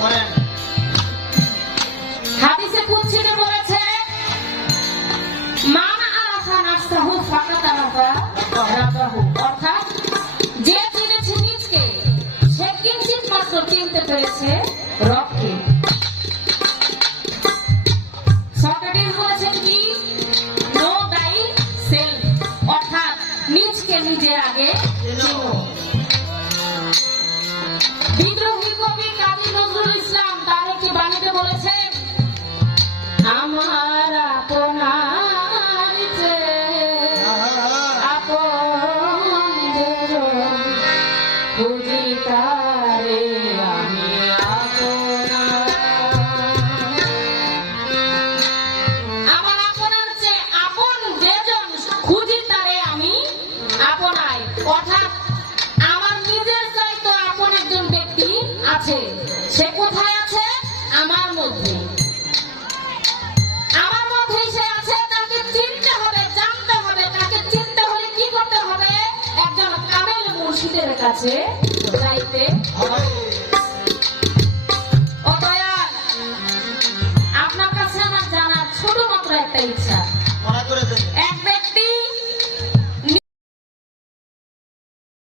করেন। হাদিসে অর্থাৎ যে চিনেছে নিজকে সে কিঞ্চিত মাত্র চিনতে পেরেছে রবকে। সক্রেটিস বলেছেন যেজন আমি আপনার। আমার আপনার চেয়ে আপন যেজন খুঁজি তারে আমি আপনাই অর্থাৎ আমার নিজের আপন একজন ব্যক্তি আছে, সে কোথায় আছে আমার মধ্যে সে আছে, তাকে চিনতে হবে, জানতে হবে, তাকে চিনতে হলে কি করতে হবে? একজন কামেল মুর্শিদের কাছে হবে